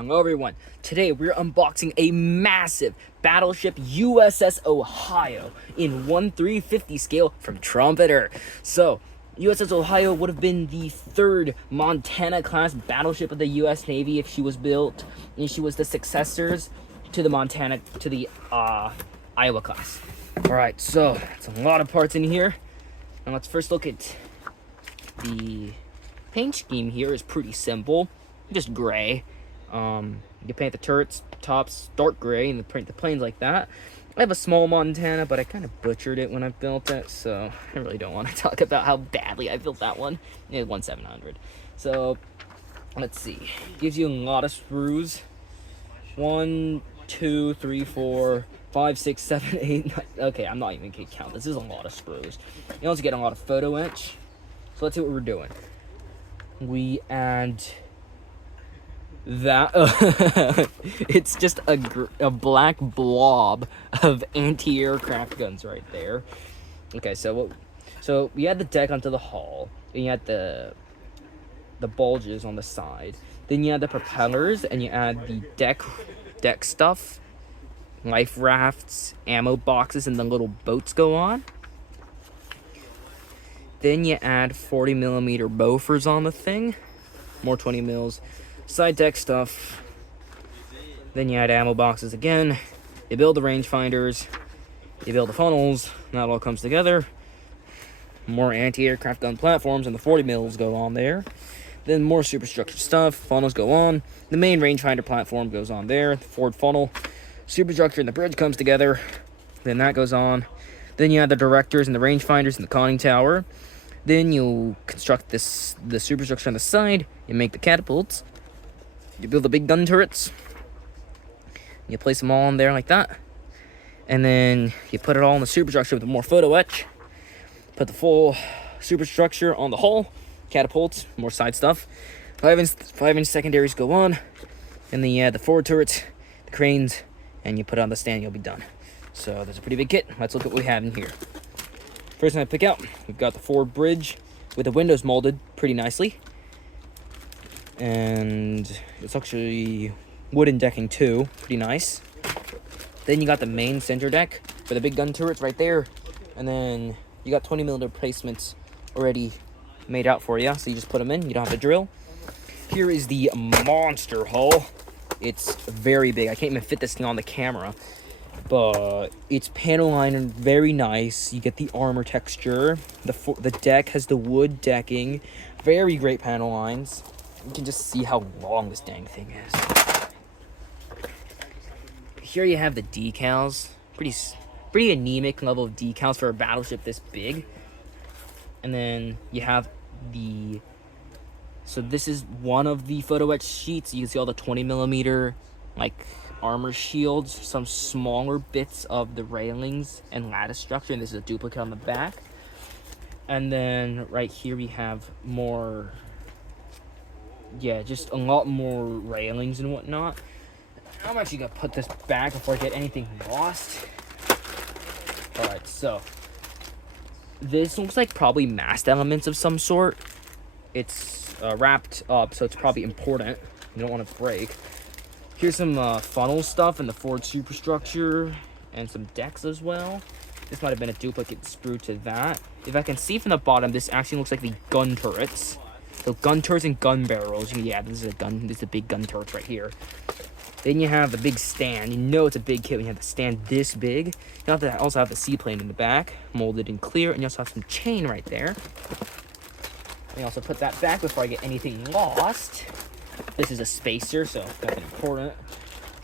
Hello everyone, today we're unboxing a massive battleship USS Ohio in 1/350 scale from Trumpeter. So, USS Ohio would have been the third Montana-class battleship of the U.S. Navy if she was built, and she was the successors to the Iowa class. Alright, so, it's a lot of parts in here, and let's first look at the paint scheme. Here is pretty simple, just gray. You paint the turrets, tops dark gray, and paint the planes like that. I have a small Montana, but I kind of butchered it when I built it, so I really don't want to talk about how badly I built that one. It was 1/700. So, let's see. Gives you a lot of sprues. 1, 2, 3, 4, 5, 6, 7, 8, 9. Okay, I'm not even gonna count. This is a lot of sprues. You also get a lot of photo etch. So let's see what we're doing. We add that. It's just a black blob of anti-aircraft guns right there. Okay, so we add the deck onto the hull. Then you add the bulges on the side. Then you add the propellers, and you add the deck stuff, life rafts, ammo boxes, and the little boats go on. Then you add 40mm bofers on the thing, more 20 mils, side deck stuff. Then you add ammo boxes again. You build the rangefinders, you build the funnels, and that all comes together. More anti-aircraft gun platforms, and the 40 mils go on there. Then more superstructure stuff, funnels go on. The main rangefinder platform goes on there, the forward funnel. Superstructure and the bridge comes together, then that goes on. Then you add the directors and the rangefinders and the conning tower. Then you'll construct the superstructure on the side. You make the catapults. You build the big gun turrets. You place them all in there like that. And then you put it all in the superstructure with more photo etch. Put the full superstructure on the hull. Catapults, more side stuff. 5-inch secondaries go on. And then you add the forward turrets, the cranes, and you put it on the stand. You'll be done. So there's a pretty big kit. Let's look at what we have in here. First thing I pick out, we've got the forward bridge with the windows molded pretty nicely. And it's actually wooden decking too, pretty nice. Then you got the main center deck for the big gun turrets right there. And then you got 20mm placements already made out for you, so you just put them in, you don't have to drill. Here is the monster hull. It's very big. I can't even fit this thing on the camera. But it's panel lined very nice. You get the armor texture. The deck has the wood decking. Very great panel lines. You can just see how long this dang thing is. Here you have the decals. Pretty anemic level of decals for a battleship this big. And then you have so this is one of the photo etch sheets. You can see all the 20mm like armor shields, some smaller bits of the railings and lattice structure, and this is a duplicate on the back. And then right here we have more, just a lot more railings and whatnot. I'm actually gonna put this back before I get anything lost. Alright, so this looks like probably mast elements of some sort. It's wrapped up, so it's probably important. You don't want to break. Here's some funnel stuff and the forward superstructure and some decks as well. This might have been a duplicate sprue to that. If I can see from the bottom, this actually looks like the gun turrets. So gun turrets and gun barrels. Yeah, this is a big gun turrets right here. Then you have the big stand. You know it's a big kit when you have the stand this big. You also have the seaplane in the back, molded in clear, and you also have some chain right there. I also put that back before I get anything lost. This is a spacer, so nothing important.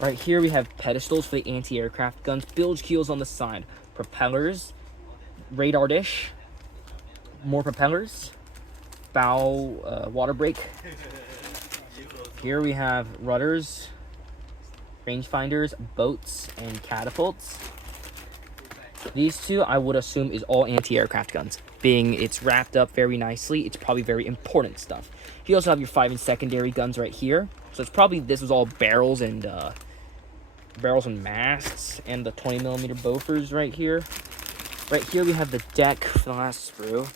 Right here we have pedestals for the anti-aircraft guns, bilge keels on the side, propellers, radar dish, more propellers, bow water brake. Here we have rudders, rangefinders, boats, and catapults. These two I would assume is all anti-aircraft guns. Being it's wrapped up very nicely, it's probably very important stuff. You also have your 5-inch secondary guns right here. So it's probably, this was all barrels and masts, and the 20mm bofers right here. Right here we have the deck for the last sprue.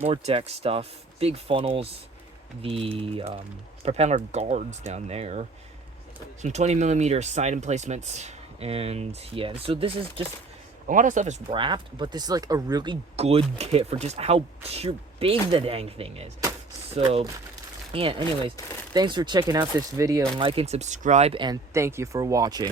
More deck stuff, big funnels, the propeller guards down there. some 20mm side emplacements, and yeah. So this is just a lot of stuff is wrapped, but this is like a really good kit for just how sheer big the dang thing is. So yeah, anyways, thanks for checking out this video, and like and subscribe, and thank you for watching.